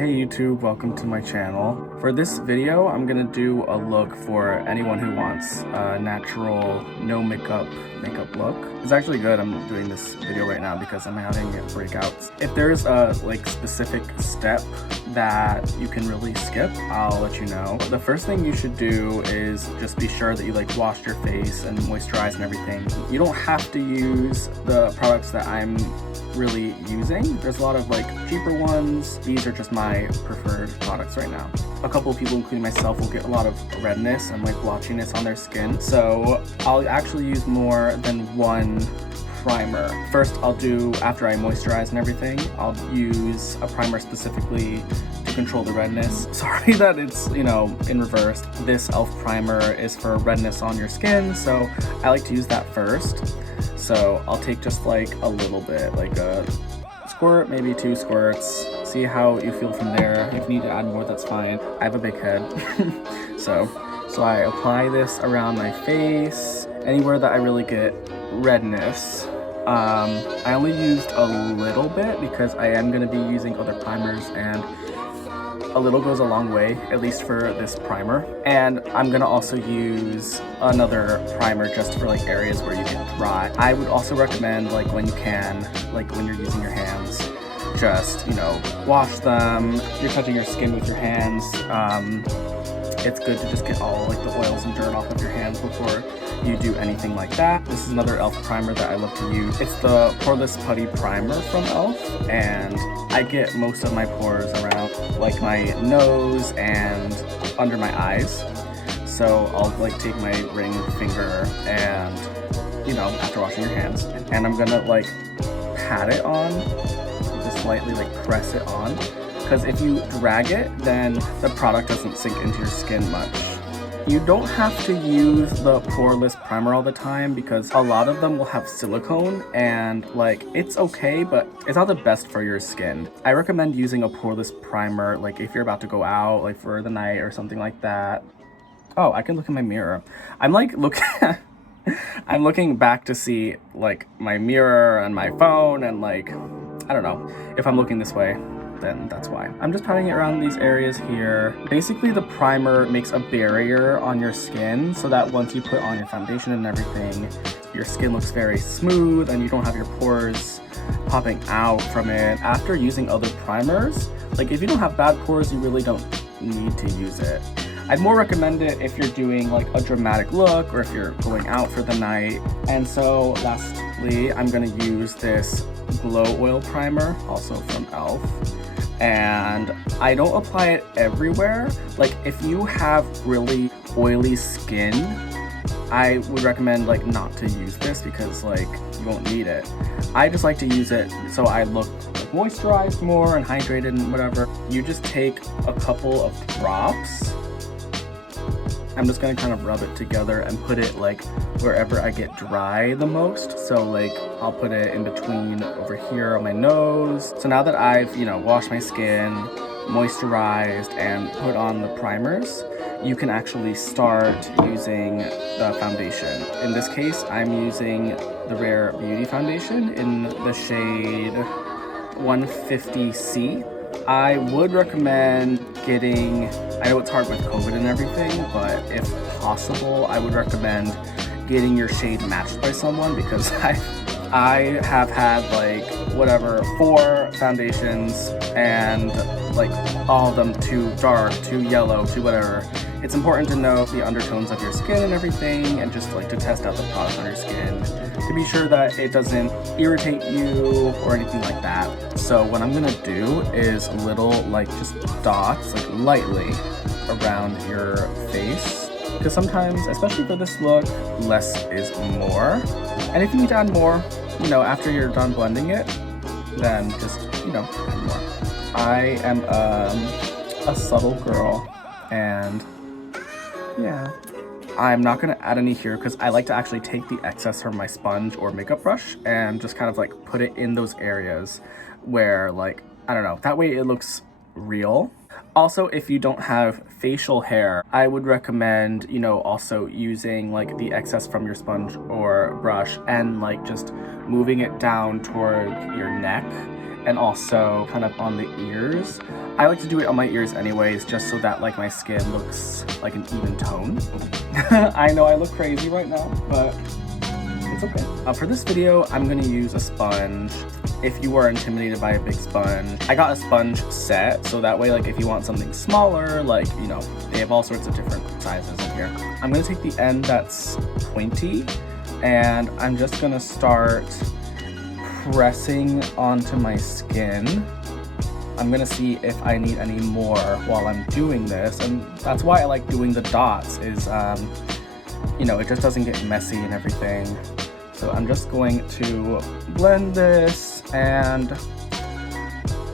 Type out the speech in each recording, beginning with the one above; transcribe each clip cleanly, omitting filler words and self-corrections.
Hey YouTube, welcome to my channel. For this video, I'm gonna do a look for anyone who wants a natural, no makeup look. It's actually good I'm doing this video right now because I'm having breakouts. If there's a specific step that you can really skip, I'll let you know. The first thing you should do is just be sure that you wash your face and moisturize and everything. You don't have to use the products that I'm really using. There's a lot of cheaper ones. These are just my preferred products right now. A couple of people, including myself, will get a lot of redness and blotchiness on their skin, so I'll actually use more than one primer. First, after I moisturize and everything, I'll use a primer specifically to control the redness. Sorry that it's, in reverse. This e.l.f. primer is for redness on your skin, so I like to use that first. So I'll take just a little bit, a squirt, maybe 2 squirts. See how you feel from there. If you need to add more, that's fine. I have a big head. so I apply this around my face, anywhere that I really get redness. I only used a little bit because I am going to be using other primers, and a little goes a long way, at least for this primer. And I'm gonna also use another primer just for areas where you get dry. I would also recommend when you can, when you're using your hands, just wash them. You're touching your skin with your hands. It's good to just get all the oils and dirt off of your hands before you do anything like that. This is another e.l.f. primer that I love to use. It's the Poreless Putty Primer from e.l.f. and I get most of my pores around my nose and under my eyes. So I'll take my ring finger and after washing your hands, and I'm gonna pat it on, just lightly press it on, because if you drag it, then the product doesn't sink into your skin much. You don't have to use the poreless primer all the time because a lot of them will have silicone, and it's okay, but it's not the best for your skin. I recommend using a poreless primer if you're about to go out for the night or something like that. Oh, I can look in my mirror. I'm I'm looking back to see my mirror and my phone, and I don't know, if I'm looking this way, then that's why. I'm just patting it around these areas here. Basically, the primer makes a barrier on your skin so that once you put on your foundation and everything, your skin looks very smooth and you don't have your pores popping out from it. After using other primers, if you don't have bad pores, you really don't need to use it. I'd more recommend it if you're doing a dramatic look or if you're going out for the night. And so lastly, I'm gonna use this Glow Oil Primer, also from e.l.f. And I don't apply it everywhere. If you have really oily skin, I would recommend not to use this because you won't need it. I just like to use it so I look moisturized more and hydrated and whatever. You just take a couple of drops. I'm just gonna kind of rub it together and put it wherever I get dry the most. So I'll put it in between over here on my nose. So now that I've washed my skin, moisturized, and put on the primers, you can actually start using the foundation. In this case, I'm using the Rare Beauty foundation in the shade 150C. I would recommend getting, I know it's hard with COVID and everything, but if possible, I would recommend getting your shade matched by someone, because I have had 4 foundations and all of them too dark, too yellow, too whatever. It's important to know the undertones of your skin and everything, and just to test out the product on your skin to be sure that it doesn't irritate you or anything like that. So what I'm gonna do is little just dots lightly around your face, because sometimes, especially for this look, less is more. And if you need to add more, after you're done blending it, then just add more. I am a subtle girl, and yeah, I'm not gonna add any here because I like to actually take the excess from my sponge or makeup brush and just kind of put it in those areas where I don't know, that way it looks real. Also, if you don't have facial hair, I would recommend, also using the excess from your sponge or brush and just moving it down toward your neck and also kind of on the ears. I like to do it on my ears anyways, just so that like my skin looks like an even tone. I know I look crazy right now, but it's okay. For this video, I'm gonna use a sponge. If you are intimidated by a big sponge, I got a sponge set, so that way, like, if you want something smaller, like, you know, they have all sorts of different sizes in here. I'm gonna take the end that's pointy, and I'm just gonna start pressing onto my skin. I'm gonna see if I need any more while I'm doing this, and that's why I like doing the dots, is, you know, it just doesn't get messy and everything. So I'm just going to blend this, and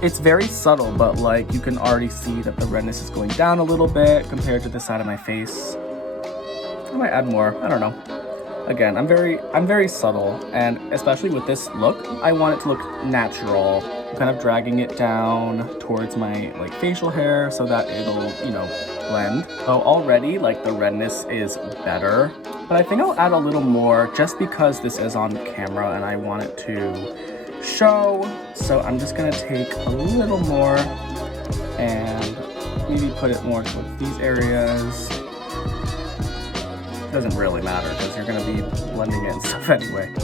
it's very subtle, but like you can already see that the redness is going down a little bit compared to the side of my face. I might add more, I don't know. Again, I'm very subtle, and especially with this look, I want it to look natural. I'm kind of dragging it down towards my like facial hair so that it'll, you know, blend. So already like the redness is better, but I think I'll add a little more just because this is on camera and I want it to show. So I'm just gonna take a little more and maybe put it more towards these areas. It doesn't really matter because you're gonna be blending in stuff anyway.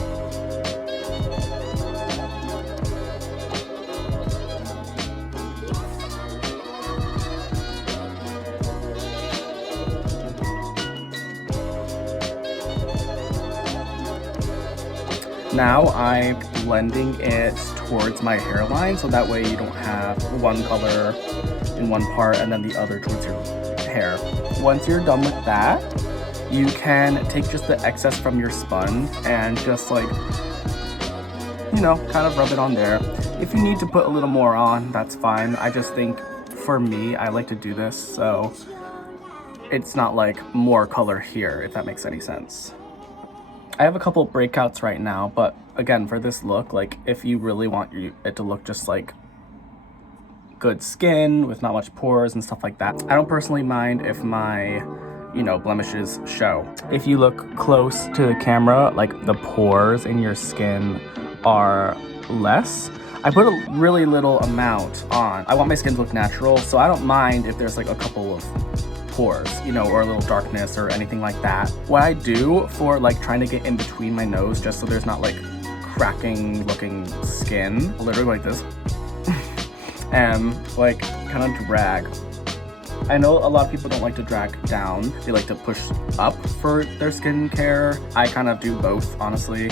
Now I'm blending it towards my hairline, so that way you don't have one color in one part and then the other towards your hair. Once you're done with that, you can take just the excess from your sponge and just like, you know, kind of rub it on there. If you need to put a little more on, that's fine. I just think for me, I like to do this so it's not like more color here, if that makes any sense. I have a couple breakouts right now, but again, for this look, like if you really want it to look just like good skin with not much pores and stuff like that, I don't personally mind if my, you know, blemishes show. If you look close to the camera, like the pores in your skin are less. I put a really little amount on. I want my skin to look natural, so I don't mind if there's like a couple of pores, you know, or a little darkness or anything like that. What I do for like trying to get in between my nose just so there's not like cracking looking skin, literally like this, and like kind of drag. I know a lot of people don't like to drag down, they like to push up for their skincare. I kind of do both, honestly.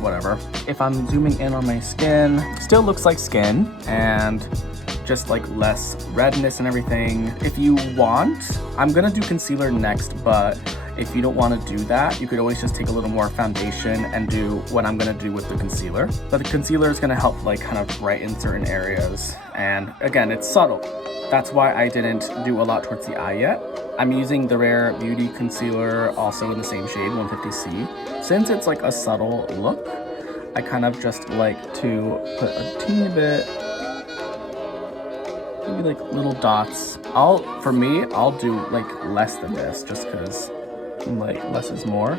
Whatever. If I'm zooming in on my skin, still looks like skin, and just like less redness and everything. If you want, I'm gonna do concealer next, but if you don't want to do that, you could always just take a little more foundation and do what I'm gonna do with the concealer. But the concealer is gonna help like kind of brighten certain areas, and again, it's subtle. That's why I didn't do a lot towards the eye yet. I'm using the Rare Beauty concealer, also in the same shade, 150C. Since it's like a subtle look, I kind of just like to put a teeny bit, maybe like little dots. For me, I'll do like less than this just because like less is more.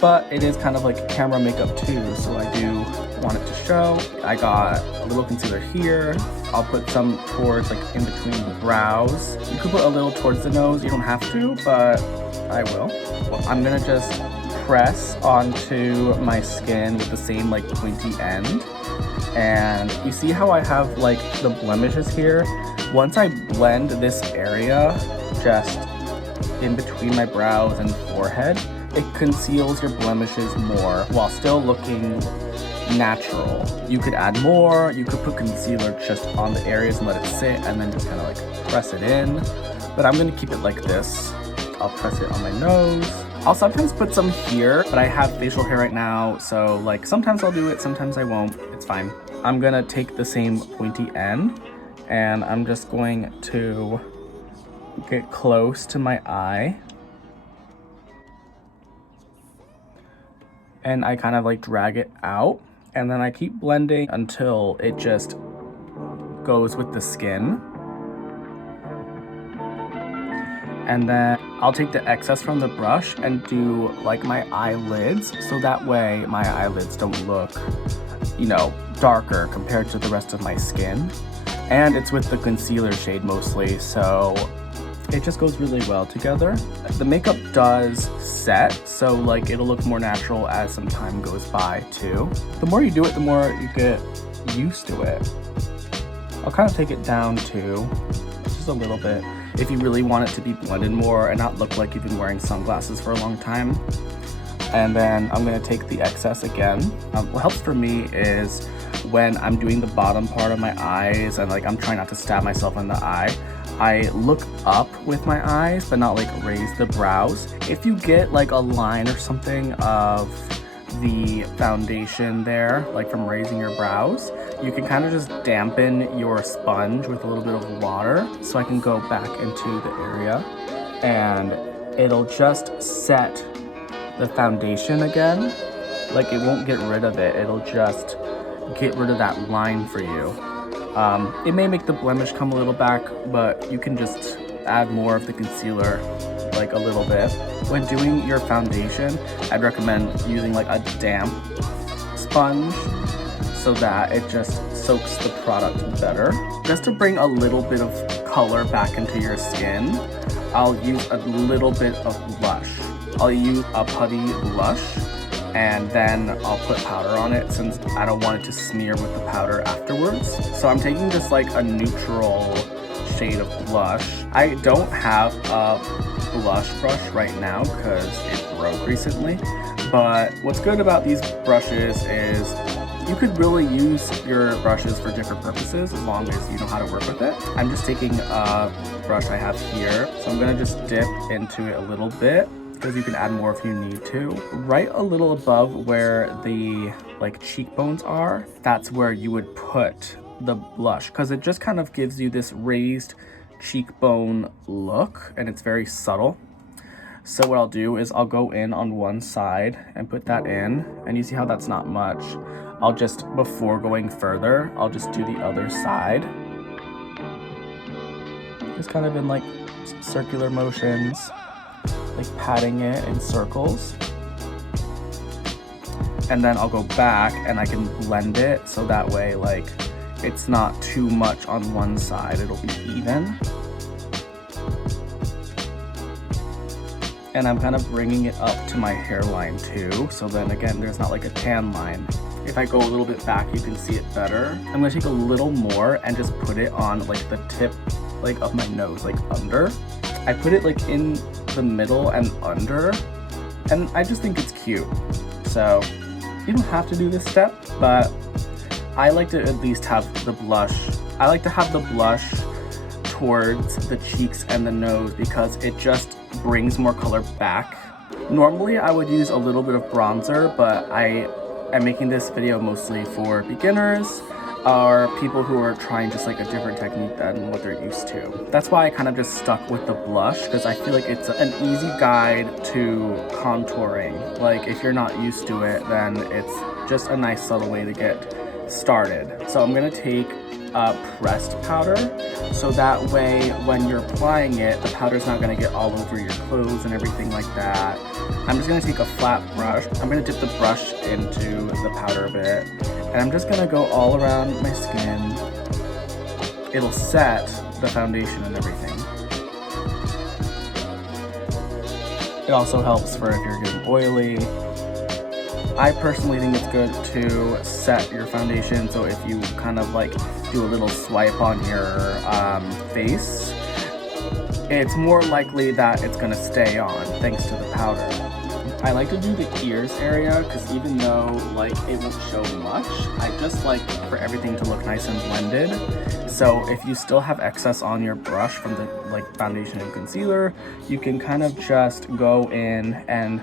But it is kind of like camera makeup too, so I do want it to show. I got a little concealer here. I'll put some towards like in between the brows. You could put a little towards the nose, you don't have to, but I will. Well, I'm gonna just press onto my skin with the same like pointy end. And you see how I have like the blemishes here? Once I blend this area just in between my brows and forehead, it conceals your blemishes more while still looking natural. You could add more, you could put concealer just on the areas and let it sit and then just kind of like press it in. But I'm gonna keep it like this. I'll press it on my nose. I'll sometimes put some here, but I have facial hair right now, so like sometimes I'll do it, sometimes I won't. It's fine. I'm gonna take the same pointy end and I'm just going to get close to my eye. And I kind of like drag it out, and then I keep blending until it just goes with the skin. And then I'll take the excess from the brush and do like my eyelids, so that way my eyelids don't look, you know, darker compared to the rest of my skin. And it's with the concealer shade mostly, so it just goes really well together. The makeup does set, so like it'll look more natural as some time goes by too. The more you do it, the more you get used to it. I'll kind of take it down too, just a little bit, if you really want it to be blended more and not look like you've been wearing sunglasses for a long time. And then I'm gonna take the excess again. What helps for me is when I'm doing the bottom part of my eyes and like I'm trying not to stab myself in the eye, I look up with my eyes but not like raise the brows. If you get like a line or something of the foundation there, like from raising your brows, you can kind of just dampen your sponge with a little bit of water, so I can go back into the area and it'll just set the foundation again. Like it won't get rid of it, it'll just get rid of that line for you. It may make the blemish come a little back, but you can just add more of the concealer, like a little bit. When doing your foundation, I'd recommend using like a damp sponge so that it just soaks the product better. Just to bring a little bit of color back into your skin, I'll use a little bit of blush. I'll use a putty blush and then I'll put powder on it since I don't want it to smear with the powder afterwards. So I'm taking just like a neutral shade of blush. I don't have a blush brush right now because it broke recently, but what's good about these brushes is you could really use your brushes for different purposes as long as you know how to work with it. I'm just taking a brush I have here, so I'm gonna just dip into it a little bit, because you can add more if you need to. Right a little above where the like cheekbones are, that's where you would put the blush, because it just kind of gives you this raised cheekbone look and it's very subtle. So what I'll do is I'll go in on one side and put that in, and you see how that's not much. I'll just, before going further, I'll just do the other side. Just kind of in like circular motions, like patting it in circles. And then I'll go back and I can blend it so that way like it's not too much on one side, it'll be even. And I'm kind of bringing it up to my hairline too, so then again there's not like a tan line. If I go a little bit back you can see it better. I'm gonna take a little more and just put it on like the tip like of my nose, like under. I put it like in the middle and under, and I just think it's cute. So you don't have to do this step, but I like to at least have the blush. I like to have the blush towards the cheeks and the nose because it just brings more color back. Normally I would use a little bit of bronzer, but I am making this video mostly for beginners or people who are trying just like a different technique than what they're used to. That's why I kind of just stuck with the blush, because I feel like it's an easy guide to contouring. Like if you're not used to it, then it's just a nice subtle way to get started. So I'm gonna take pressed powder, so that way when you're applying it, the powder's not gonna get all over your clothes and everything like that. I'm just gonna take a flat brush. I'm gonna dip the brush into the powder a bit, and I'm just gonna go all around my skin. It'll set the foundation and everything. It also helps for if you're getting oily. I personally think it's good to set your foundation, so if you kind of like do a little swipe on your face, it's more likely that it's gonna stay on thanks to the powder. I like to do the ears area because even though like it won't show much, I just like for everything to look nice and blended. So if you still have excess on your brush from the like foundation and concealer, you can kind of just go in and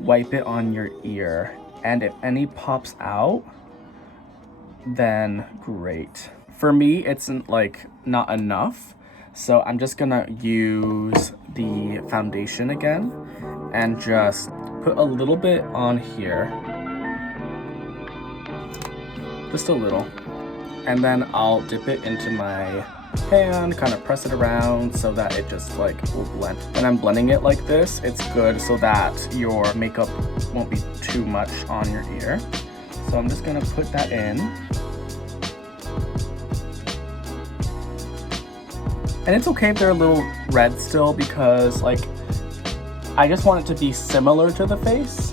wipe it on your ear, and if any pops out, then great. For me, it's like not enough, so I'm just gonna use the foundation again and just put a little bit on here, just a little, and then I'll dip it into my hand, kind of press it around so that it just like will blend. When I'm blending it like this, it's good so that your makeup won't be too much on your ear. So I'm just gonna put that in. And it's okay if they're a little red still, because like I just want it to be similar to the face.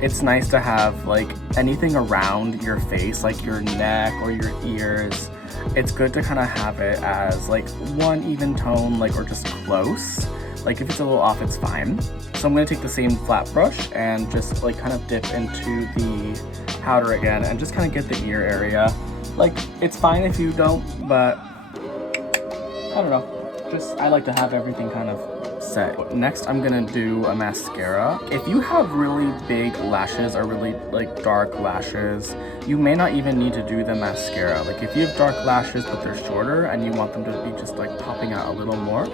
It's nice to have like anything around your face, like your neck or your ears. It's good to kind of have it as like one even tone, like, or just close. Like if it's a little off, it's fine. So I'm gonna take the same flat brush and just like kind of dip into the powder again and just kind of get the ear area. Like it's fine if you don't, but I don't know. Just I like to have everything kind of set. Next, I'm gonna do a mascara. If you have really big lashes or really like dark lashes, you may not even need to do the mascara. Like if you have dark lashes but they're shorter and you want them to be just like popping out a little more,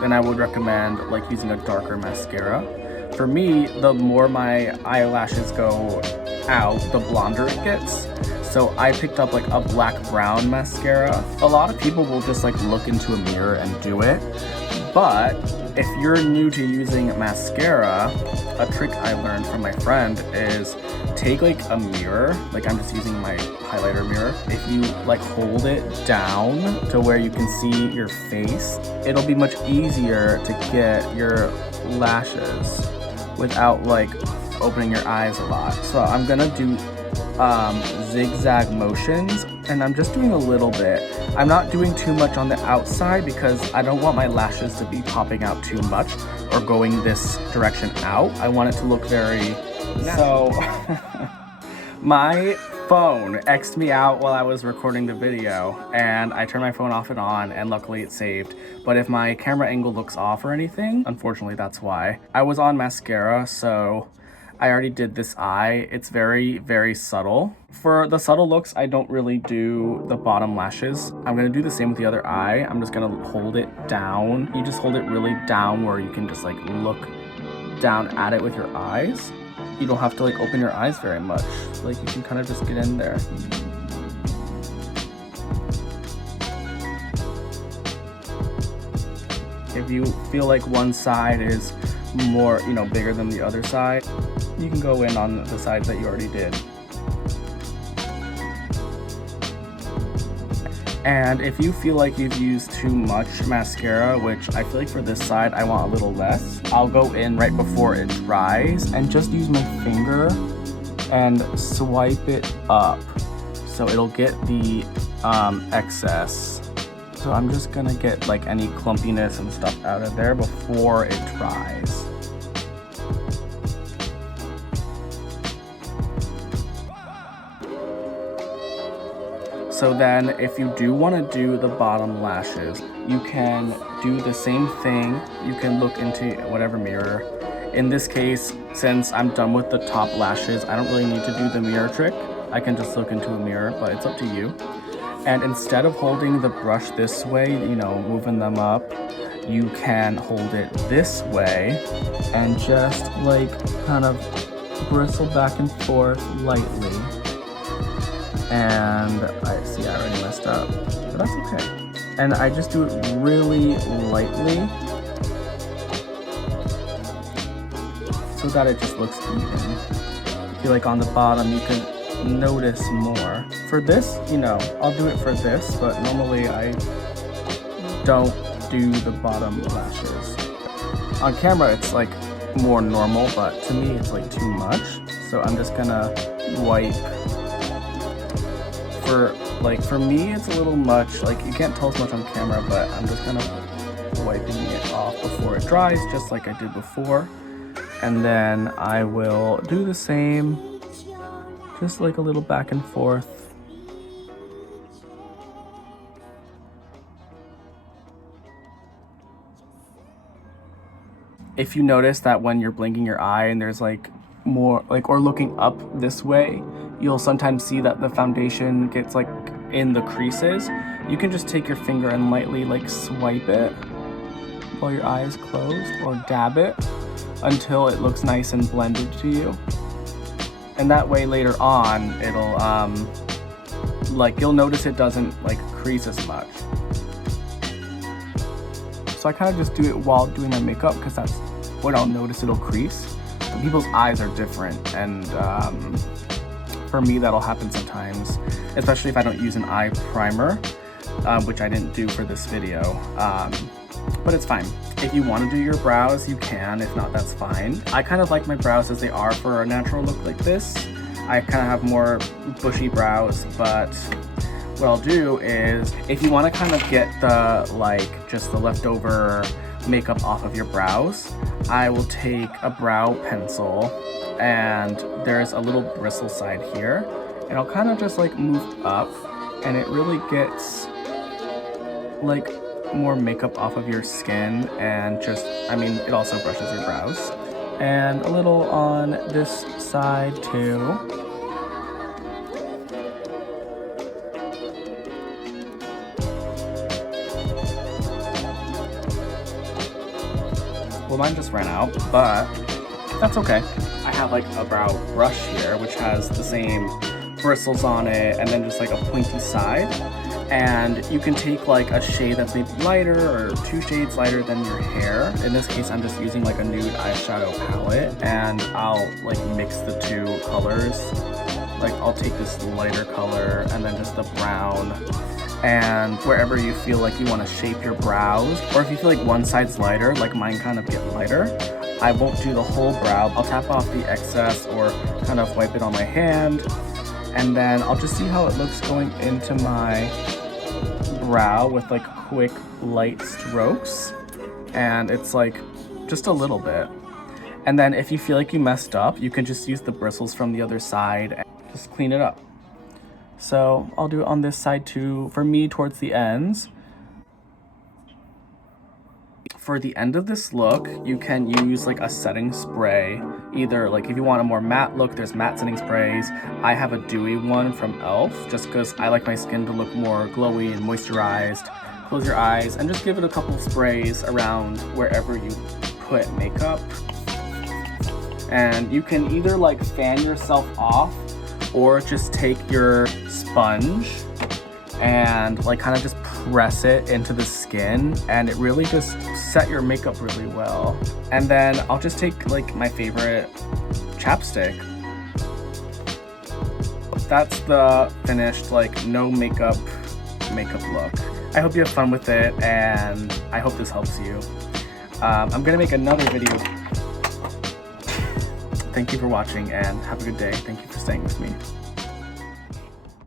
then I would recommend like using a darker mascara. For me, the more my eyelashes go out, the blonder it gets. So I picked up like a black brown mascara. A lot of people will just like look into a mirror and do it. But if you're new to using mascara, a trick I learned from my friend is take like a mirror, like I'm just using my highlighter mirror. If you like hold it down to where you can see your face, it'll be much easier to get your lashes without like opening your eyes a lot. So I'm gonna do zigzag motions, and I'm just doing a little bit. I'm not doing too much on the outside because I don't want my lashes to be popping out too much or going this direction out. I want it to look very natural. So my phone X'd me out while I was recording the video, and I turned my phone off and on, and luckily it saved. But if my camera angle looks off or anything, unfortunately that's why. I was on mascara, so I already did this eye. It's very, very subtle. For the subtle looks, I don't really do the bottom lashes. I'm gonna do the same with the other eye. I'm just gonna hold it down. You just hold it really down where you can just like look down at it with your eyes. You don't have to like open your eyes very much. Like you can kind of just get in there. If you feel like one side is more, you know, bigger than the other side, you can go in on the sides that you already did. And if you feel like you've used too much mascara, which I feel like for this side I want a little less, I'll go in right before it dries and just use my finger and swipe it up so it'll get the excess. So I'm just gonna get like any clumpiness and stuff out of there before it dries. So then if you do want to do the bottom lashes, you can do the same thing. You can look into whatever mirror. In this case, since I'm done with the top lashes, I don't really need to do the mirror trick. I can just look into a mirror, but it's up to you. And instead of holding the brush this way, you know, moving them up, you can hold it this way and just like kind of bristle back and forth lightly. And I see I already messed up, but that's okay. And I just do it really lightly so that it just looks even. I feel like on the bottom you can notice more. For this, you know, I'll do it for this, but normally I don't do the bottom lashes. On camera it's like more normal, but to me it's like too much. So I'm just gonna wipe. For me, it's a little much. Like you can't tell as much on camera, but I'm just kind of wiping it off before it dries, just like I did before. And then I will do the same, just like a little back and forth. If you notice that when you're blinking your eye and there's like more like, or looking up this way, you'll sometimes see that the foundation gets like in the creases. You can just take your finger and lightly like swipe it while your eye is closed, or dab it until it looks nice and blended to you. And that way later on it'll like you'll notice it doesn't like crease as much. So I kind of just do it while doing my makeup because that's when I'll notice it'll crease. people's eyes are different, and for me that'll happen sometimes, especially if I don't use an eye primer, which I didn't do for this video. But it's fine. If you want to do your brows, you can. If not, that's fine. I kind of like my brows as they are for a natural look like this. I kind of have more bushy brows, but what I'll do is, if you want to kind of get the, like, just the leftover makeup off of your brows, I will take a brow pencil, and there's a little bristle side here, and I'll kind of just like move up, and it really gets like more makeup off of your skin, and just, I mean, it also brushes your brows. And a little on this side too. Well, mine just ran out, but that's okay. I have like a brow brush here, which has the same bristles on it, and then just like a pointy side. And you can take like a shade that's maybe lighter or 2 shades lighter than your hair. In this case, I'm just using like a nude eyeshadow palette, and I'll like mix the 2 colors. Like I'll take this lighter color and then just the brown, and wherever you feel like you want to shape your brows, or if you feel like one side's lighter, like mine kind of get lighter, I won't do the whole brow. I'll tap off the excess or kind of wipe it on my hand, and then I'll just see how it looks going into my brow with like quick light strokes, and it's like just a little bit. And then if you feel like you messed up, you can just use the bristles from the other side and just clean it up. So I'll do it on this side too, for me towards the ends. For the end of this look, you can use like a setting spray. Either like if you want a more matte look, there's matte setting sprays. I have a dewy one from e.l.f. just because I like my skin to look more glowy and moisturized. Close your eyes and just give it a couple sprays around wherever you put makeup. And you can either like fan yourself off, or just take your sponge and like kind of just press it into the skin, and it really just set your makeup really well. And then I'll just take like my favorite chapstick. That's the finished like no makeup look. I hope you have fun with it, and I hope this helps you. I'm gonna make another video. Thank you for watching, and have a good day. Thank you for staying with me.